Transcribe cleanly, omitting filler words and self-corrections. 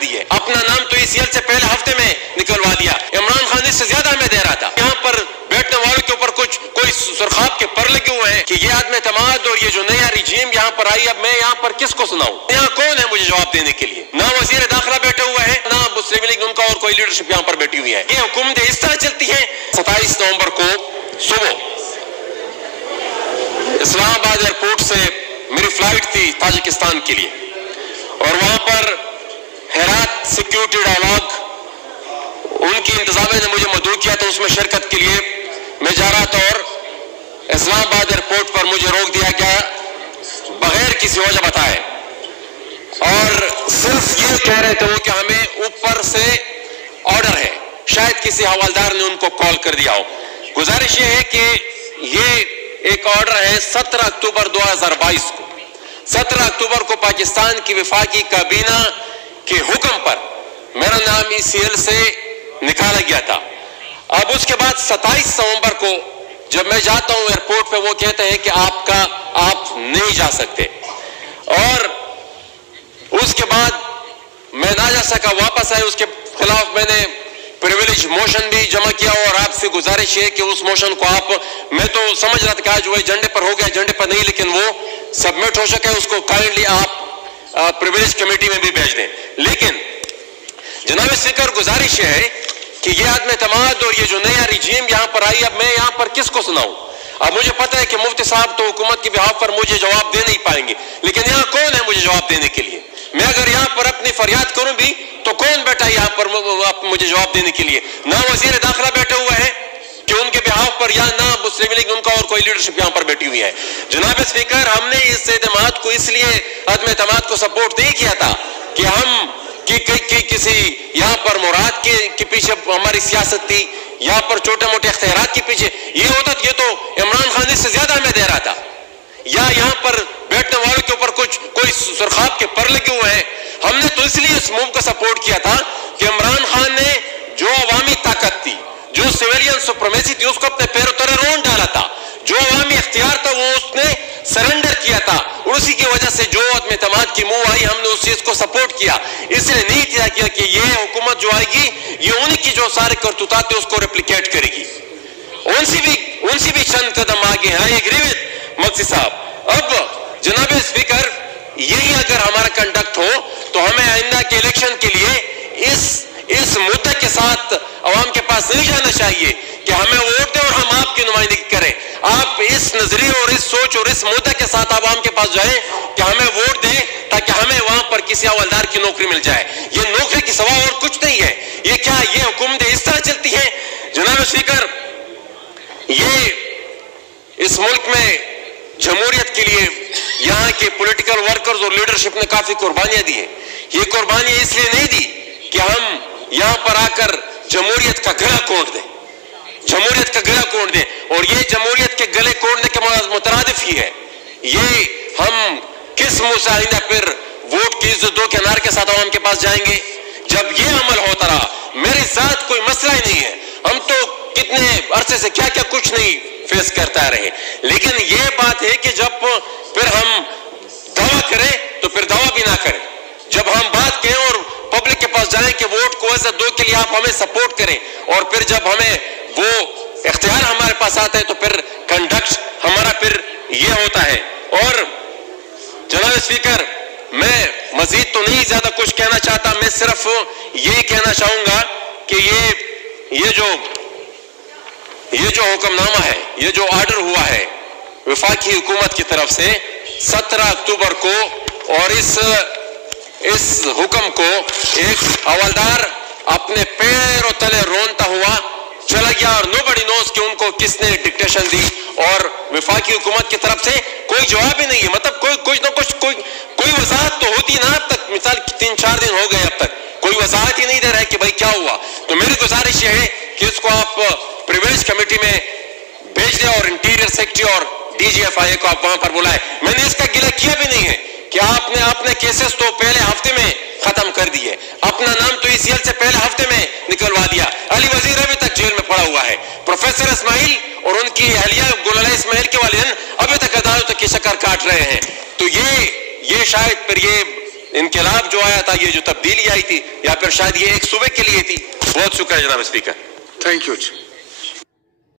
دی ہے. اپنا نام تو ECL سے پہلے ہفتے میں نکلوا دیا. عمران خان اس سے زیادہ ہمیں دے رہا تھا. یہاں پر بیٹھنے والوں کے اوپر کوئی سرخاب کے پر لگے ہوئے ہیں کہ یہ عدم اعتماد اور یہ جو نیا رجیم یہاں پر آئی. اب میں یہاں پر کس کو سناؤں؟ یہاں کون ہے مجھے جواب دینے کے لیے؟ نہ وزیر داخلہ بیٹھے ہوئے ہیں, نہ مسلم لیگ ان کا اور کوئی لیڈرشپ یہاں پر بیٹھی ہوئی ہے. یہ حکومتیں اس طرح چلتی ہیں. 27 نومبر کو صبح اسلام آباد ایئرپورٹ سے میری فلائٹ تھی تاجکستان کے لیے, اور وہاں پر ہیرات سیکیورٹی ڈائلاگ ان کی انتظامیہ نے مجھے مدعو کیا تو اس میں شرکت کے لیے میں جا رہا تھا, اور اسلام آباد ایئرپورٹ پر مجھے روک دیا گیا بغیر کسی وجہ بتائے, اور صرف یہ کہہ رہے تھے وہ کہ ہمیں اوپر سے آرڈر ہے. شاید کسی حوالدار نے ان کو کال کر دیا ہو. گزارش یہ ہے کہ یہ ایک آرڈر ہے 17 اکتوبر 2022 کو. 17 اکتوبر کو پاکستان کی وفاقی کابینہ کے حکم پر میرا نام ECL سے نکالا گیا تھا. اب اس کے بعد 27 نومبر کو جب میں جاتا ہوں ایئرپورٹ پہ, وہ کہتے ہیں کہ آپ نہیں جا سکتے, اور اس کے بعد میں نہ جا سکا, واپس آئے. اس کے خلاف میں نے پریویلیج موشن بھی جمع کیا, اور آپ سے گزارش ہے کہ اس موشن کو میں تو سمجھ رہا تھا کہ آج وہ ایجنڈے پر ہو گیا, ایجنڈے پر نہیں, لیکن وہ سبمٹ ہو سکے. اس کو کائنڈلی آپ پریویلیج کمیٹی میں بھی بھیج دیں. لیکن جناب اسپیکر, گزارش یہ ہے کہ یہ عدم اعتماد اور یہ جو نیا رجیم یہاں پر آئی, اب میں یہاں پر کس کو سناؤں؟ اب مجھے پتہ ہے کہ مفتی صاحب تو حکومت کی بہاف پر مجھے جواب دے نہیں پائیں گے, لیکن یہاں کون ہے مجھے جواب دینے کے لیے؟ میں اگر یہاں پر اپنی فریاد کروں بھی تو کون بیٹھا ہے یہاں پر مجھے جواب دینے کے لیے؟ نہ وزیر داخلہ بیٹھے ہوئے ہیں کہ ان کے بہاف پر, یا نہ مسلم لیگ ان کا اور کوئی لیڈرشپ یہاں پر بیٹھی ہوئی ہے. جناب اسپیکر, ہم نے اس اعتماد کو اس لیے عدم اعتماد کو سپورٹ نہیں کیا تھا کہ ہم کسی یہاں پر مراد کے پیچھے ہماری سیاست تھی, یہاں پر چھوٹے موٹے اختیارات کے پیچھے یہ ہوتا. یہ تو عمران خان اس سے زیادہ ہمیں دے رہا تھا. یا یہاں پر بیٹھنے والوں کے اوپر کوئی سرخاب کے پر لگے ہوئے ہیں. ہم نے تو اس لیے اس موو کو سپورٹ کیا تھا کہ عمران خان نے جو عوامی طاقت تھی, جو سویلین سپریمیسی تھی, اس کو اپنے پیروں تلے رون ڈالا تھا. جو عوامی اختیار تھا وہ اس نے سرنڈر کیا تھا, اور اسی کی وجہ سے جو عدم اعتماد کی موو آئی, ہم نے اس چیز کو سپورٹ کیا. اس لیے نہیں کیا کہ یہ حکومت جو آئے گی یہ انہی کی جو سارے کرتوتات تھے اس کو ریپلیکیٹ کرے گی. ان سے بھی چند قدم آگے ہیں. آئی ایگری وتھ مقصد صاحب. اب جناب اسپیکر, یہی اگر ہمارا کنڈکٹ ہو تو ہمیں آئندہ کے الیکشن کے لیے اس مدعے کے ساتھ عوام کے پاس نہیں جانا چاہیے کہ ہمیں ووٹ دیں اور ہم آپ کی نمائندگی کریں. آپ اس نظریے اور اس سوچ اور اس مدعے کے ساتھ عوام کے پاس جائیں کہ ہمیں ووٹ دیں تاکہ ہمیں وہاں پر کسی حوالدار کی نوکری مل جائے. یہ نوکری کی سوا اور کچھ نہیں ہے. یہ کیا یہ حکومتیں اس طرح چلتی ہیں؟ جناب اسپیکر, یہ اس ملک میں جمہوریت کے لیے یہاں کے پولیٹیکل ورکرز اور لیڈرشپ نے کافی قربانیاں دی ہیں. یہ قربانیاں اس لیے نہیں دی کہ ہم یہاں پر آ کر جمہوریت کا گلا کوٹ دیں, جمہوریت کا گلا کوٹ دیں. اور یہ جمہوریت کے گلے کوٹنے کے مترادف ہی ہے. یہ ہم کس منہ سے آئندہ پھر ووٹ کی عزت دو کے نعرے کے ساتھ عوام کے پاس جائیں گے جب یہ عمل ہوتا رہا؟ میری ذات کوئی مسئلہ ہی نہیں ہے. ہم تو کتنے عرصے سے کیا کچھ نہیں فیس کرتا رہے, لیکن یہ بات ہے کہ جب پھر ہم دعویٰ کریں تو پھر دعویٰ بھی نہ کریں. جب ہم بات کہیں اور پبلک کے پاس جائیں کہ ووٹ کو عزت دو کے لیے آپ ہمیں سپورٹ کریں, اور پھر جب ہمیں وہ اختیار ہمارے پاس آتا ہے تو پھر کنڈکٹ ہمارا پھر یہ ہوتا ہے. اور جناب اسپیکر, میں مزید تو نہیں زیادہ کچھ کہنا چاہتا. میں صرف یہی کہنا چاہوں گا کہ یہ جو حکم نامہ ہے, یہ جو آرڈر ہوا ہے وفاقی حکومت کی طرف سے 17 اکتوبر کو, اور اس حکم کو ایک حوالدار اپنے پیروں تلے رونتا ہوا چلا گیا, اور nobody knows کہ ان کو کس نے ڈکٹیشن دی, اور وفاقی حکومت کی طرف سے کوئی جواب ہی نہیں ہے. مطلب کچھ نہ کچھ کوئی وضاحت تو ہوتی نا. اب تک مثال 3-4 دن ہو گئے, اب تک کوئی وضاحت ہی نہیں دے رہا ہے کہ بھائی کیا ہوا. تو میری گزارش یہ ہے کہ اس کو آپ پریویلیج کمیٹی میں بھیج دیں, اور انٹیریئر سیکرٹری اور DGFIA کو آپ وہاں پر بلائیں. میں نے اس کا گلہ کیا بھی نہیں ہے کہ آپ نے اپنے کیسز تو پہلے ہفتے میں ختم کر دیے, اپنا نام تو ECL سے پہلے ہفتے میں نکلوا دیا. علی وزیر ابھی تک جیل میں پڑا ہوا ہے. پروفیسر اسماعیل اور ان کی اہلیہ گلالہ اسماعیل کے والدین ابھی تک عدالت کی شکر کاٹ رہے ہیں. تو یہ شاید پھر انقلاب جو آیا تھا, یہ جو تبدیلی آئی تھی, یا پھر شاید یہ ایک صوبے کے لیے تھی. بہت شکریہ جناب اسپیکر. Thank you.